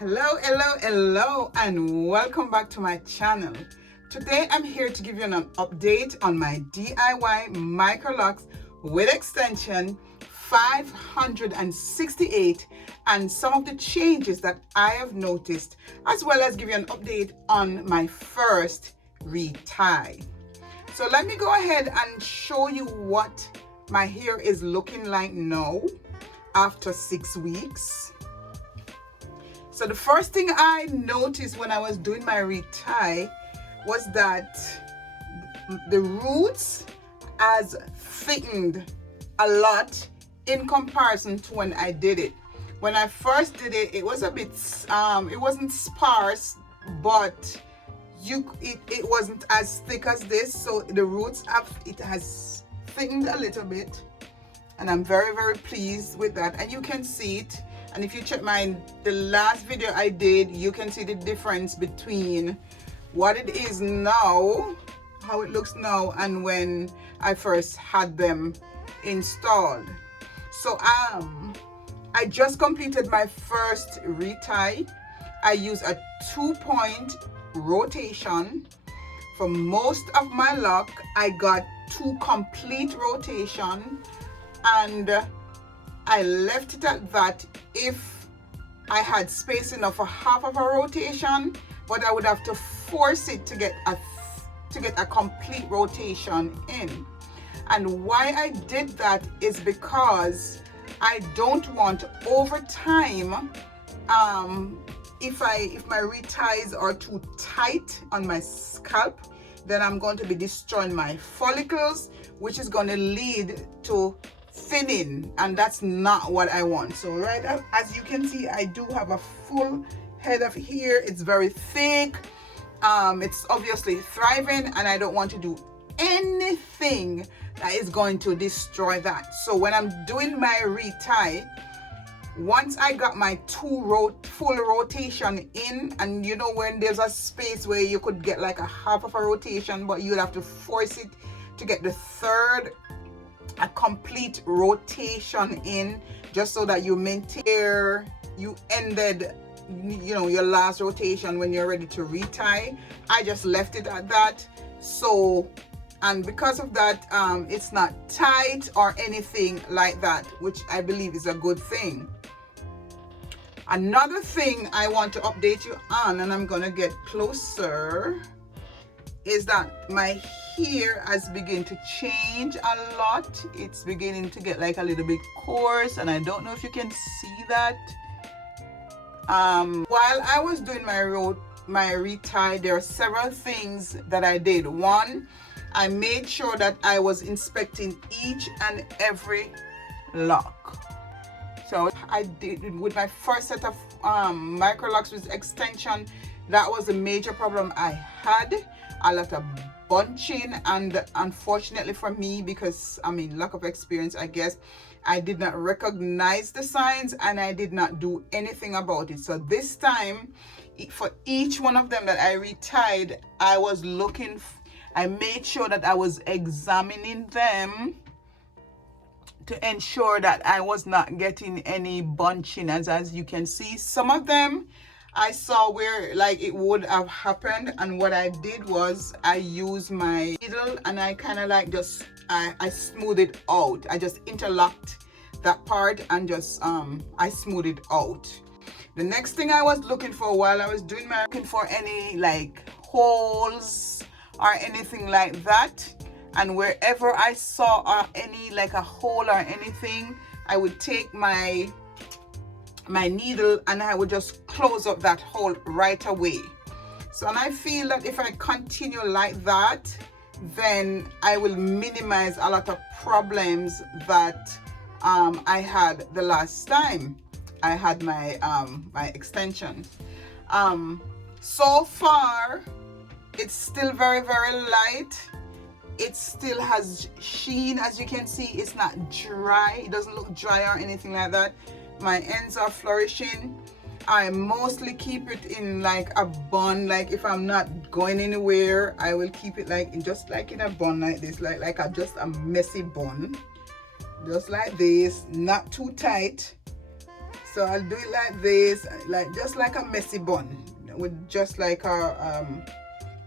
Hello, and welcome back to my channel. Today I'm here to give you an update on my DIY microlocks with extension 568 and some of the changes that I have noticed, as well as give you an update on my first retie. So let me go ahead and show you what my hair is looking like now after 6 weeks. So the first thing I noticed when I was doing my retie was that the roots has thickened a lot in comparison to when I did it. When I first did it, it was a bit, it wasn't sparse, but it wasn't as thick as this. So the roots has thickened a little bit, and I'm very pleased with that. And you can see it. And if you check the last video I did, you can see the difference between what it is now, how it looks now, and when I first had them installed. So I just completed my first retie. I use a 2-point rotation. For most of my lock, I got 2 complete rotation, and I left it at that. If I had space enough for half of a rotation, but I would have to force it to get a complete rotation in. And why I did that is because I don't want over time, if my reties are too tight on my scalp, then I'm going to be destroying my follicles, which is going to lead to thinning, and that's not what I want. So right as you can see, I do have a full head of hair. It's very thick. It's obviously thriving, and I don't want to do anything that is going to destroy that. So when I'm doing my retie, once I got my full rotation in, and you know when there's a space where you could get like a half of a rotation, but you'd have to force it to get the third, a complete rotation in, just so that you maintain, you ended, you know, your last rotation when you're ready to retie. I just left it at that. So, and because of that, it's not tight or anything like that, which I believe is a good thing. Another thing I want to update you on, and I'm gonna get closer, is that my hair has begun to change a lot. It's beginning to get like a little bit coarse, and I don't know if you can see that. While I was doing my retie, there are several things that I did. One, I made sure that I was inspecting each and every lock. So I did with my first set of microlocks with extension. That was a major problem I had. A lot of bunching, and unfortunately for me, because lack of experience, I guess, I did not recognize the signs and I did not do anything about it. So this time, for each one of them that I retied, I made sure that I was examining them to ensure that I was not getting any bunching. As you can see, some of them I saw where like it would have happened, and what I did was I used my needle and I kind of like just I smoothed it out. I just interlocked that part and just I smoothed it out. The next thing I was looking for while I was doing my looking for any like holes or anything like that, and wherever I saw any like a hole or anything, I would take my needle and I would just close up that hole right away. So, and I feel that if I continue like that, then I will minimize a lot of problems that I had the last time I had my my extension. So far it's still very light. It still has sheen, as you can see. It's not dry. It doesn't look dry or anything like that. My ends are flourishing. I mostly keep it in like a bun. Like if I'm not going anywhere, I will keep it like just like in a bun like this, like just a messy bun, just like this, not too tight. So I'll do it like this, like just like a messy bun, with just like a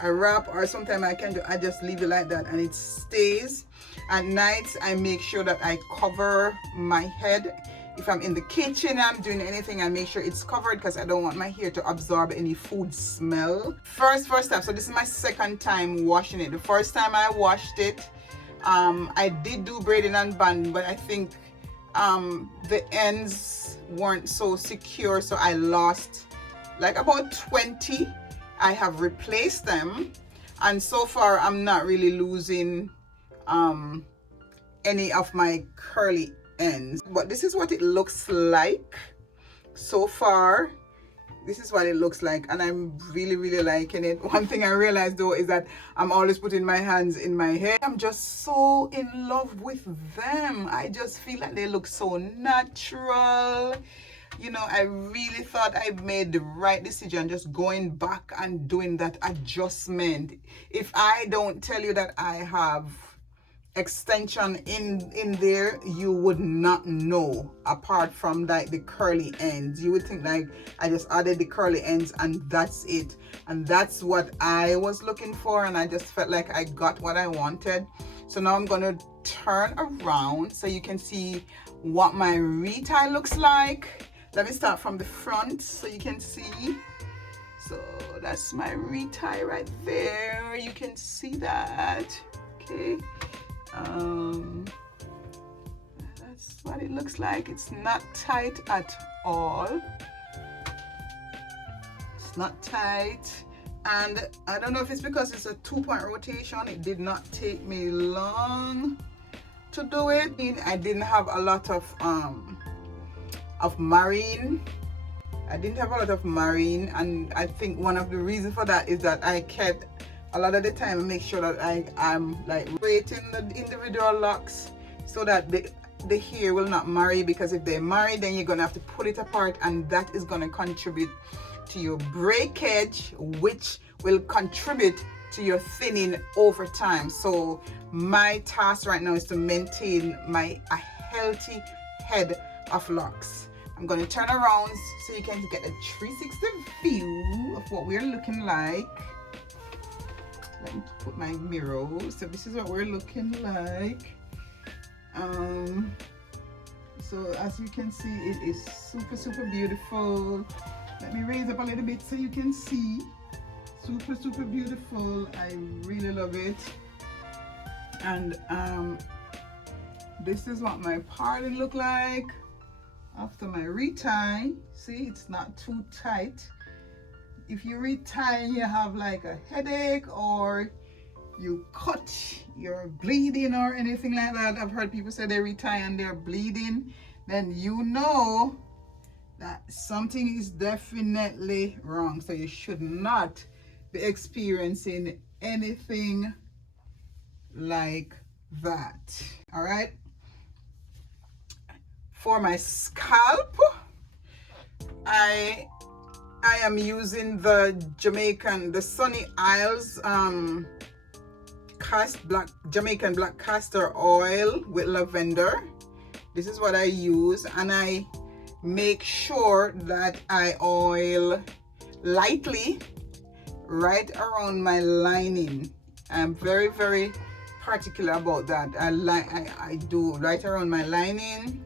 wrap, or sometimes I just leave it like that and it stays. At night I make sure that I cover my head. If I'm in the kitchen, I'm doing anything, I make sure it's covered because I don't want my hair to absorb any food smell. First time, so this is my second time washing it. The first time I washed it, I did do braiding and band, but I think the ends weren't so secure, so I lost like about 20. I have replaced them, and so far I'm not really losing any of my curly ends. But this is what it looks like so far. This is what it looks like, and I'm really liking it. One thing I realized though is that I'm always putting my hands in my hair. I'm just so in love with them. I just feel like they look so natural. You know, I really thought I made the right decision just going back and doing that adjustment. If I don't tell you that I have extension in there, you would not know. Apart from like the curly ends, you would think like I just added the curly ends and that's it, and that's what I was looking for, and I just felt like I got what I wanted. So now I'm gonna turn around so you can see what my retie looks like. Let me start from the front so you can see. So that's my retie right there, you can see that. Okay, that's what it looks like. It's not tight at all. It's not tight, and I don't know if it's because it's a 2-point rotation. It did not take me long to do it. I didn't have a lot of marine. I didn't have a lot of marine, and I think one of the reasons for that is that I kept a lot of the time I make sure that I'm like weighting the individual locks so that the hair will not marry, because if they marry, then you're gonna have to pull it apart, and that is gonna contribute to your breakage, which will contribute to your thinning over time. So my task right now is to maintain a healthy head of locks. I'm going to turn around so you can get a 360 view of what we're looking like. Let me put my mirror. So this is what we're looking like. So as you can see, it is super beautiful. Let me raise up a little bit so you can see. Super beautiful. I really love it. And this is what my parting look like after my retie. See, it's not too tight. If you retie and you have like a headache, or you cut, you're bleeding or anything like that, I've heard people say they retie and they're bleeding, then you know that something is definitely wrong. So you should not be experiencing anything like that. All right, for my scalp, I am using the Sunny Isles Jamaican black castor oil with lavender. This is what I use, and I make sure that I oil lightly right around my lining. I'm very particular about that. I do right around my lining,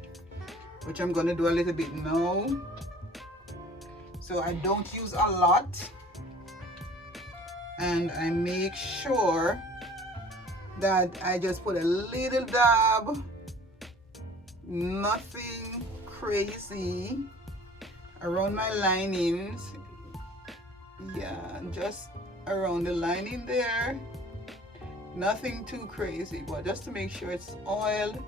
which I'm going to do a little bit now. So I don't use a lot, and I make sure that I just put a little dab, nothing crazy, around my linings. Yeah, just around the lining there, nothing too crazy, but just to make sure it's oiled.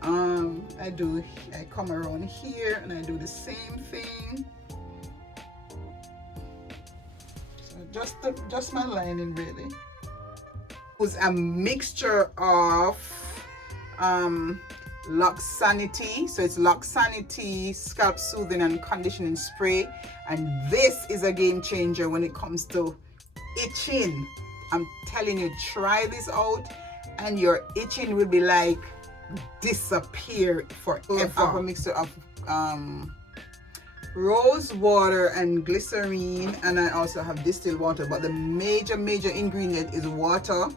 I come around here and I do the same thing. So just my lining really. It was a mixture of Locs Sanity. So it's Locs Sanity Scalp Soothing and Conditioning Spray, and this is a game changer when it comes to itching. I'm telling you, try this out and your itching will be like disappear forever. A mixture of rose water and glycerine, and I also have distilled water, but the major ingredient is water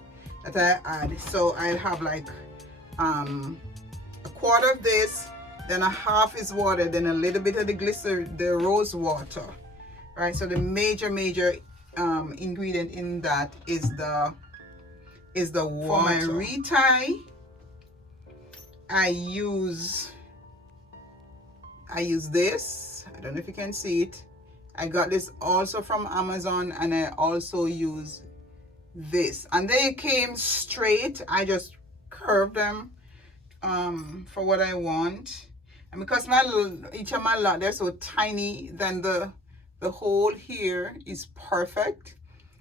that I add. So I'll have like a quarter of this, then a half is water, then a little bit of the rose water, right? So the major ingredient in that is the water. For my retie, I use this. I don't know if you can see it. I got this also from Amazon, and I also use this, and they came straight. I just curved them for what I want, and because each of my lot, they're so tiny, then the hole here is perfect.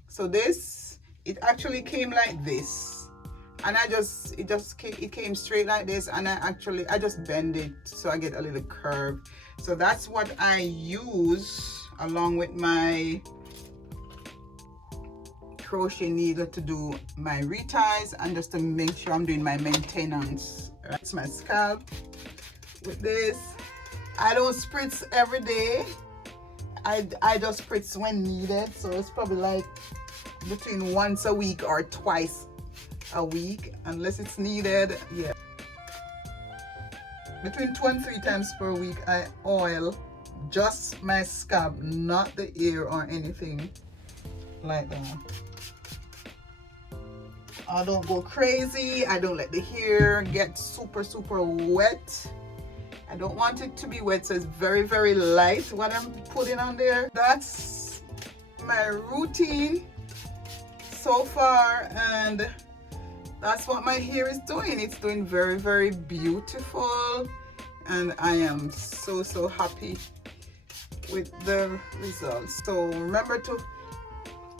So it actually came like this, and it came straight like this, and I just bend it so I get a little curve. So that's what I use along with my crochet needle to do my reties, and just to make sure I'm doing my maintenance. That's my scalp with this. I don't spritz every day. I just spritz when needed, so it's probably like between once a week or twice a week, unless it's needed. Yeah, between 2 and 3 times per week I oil just my scalp, not the ear or anything like that. I don't go crazy. I don't let the hair get super wet. I don't want it to be wet, so it's very light what I'm putting on there. That's my routine so far, and that's what my hair is doing. It's doing very beautiful, and I am so happy with the results. So remember to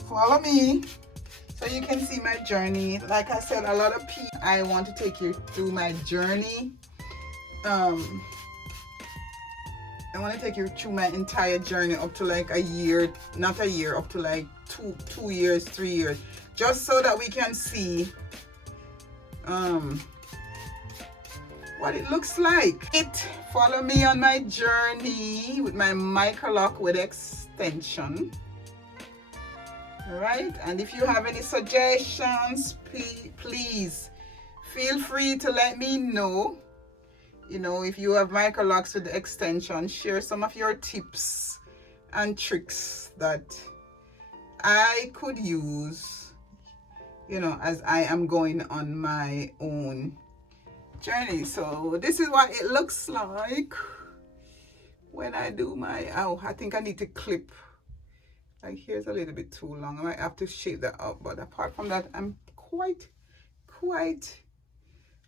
follow me so you can see my journey. Like I said, a lot of people, I want to take you through my journey. I want to take you through my entire journey up to like a year, not a year, up to like 2 years, 3 years, just so that we can see what it looks like. Follow me on my journey with my microlock with extension. All right, and if you have any suggestions, please feel free to let me know. You know, if you have microlocks with the extension, share some of your tips and tricks that I could use, you know, as I am going on my own journey. So this is what it looks like when I do my, I think I need to clip. Like, here's a little bit too long. I might have to shape that up, but apart from that, I'm quite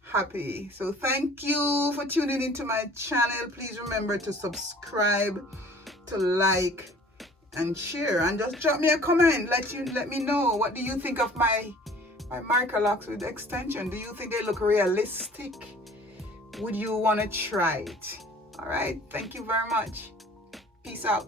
happy. So thank you for tuning into my channel. Please remember to subscribe, to like and share, and just drop me a comment. Let me know, what do you think of my microlocks with extension? Do you think they look realistic? Would you want to try it? All right, thank you very much. Peace out.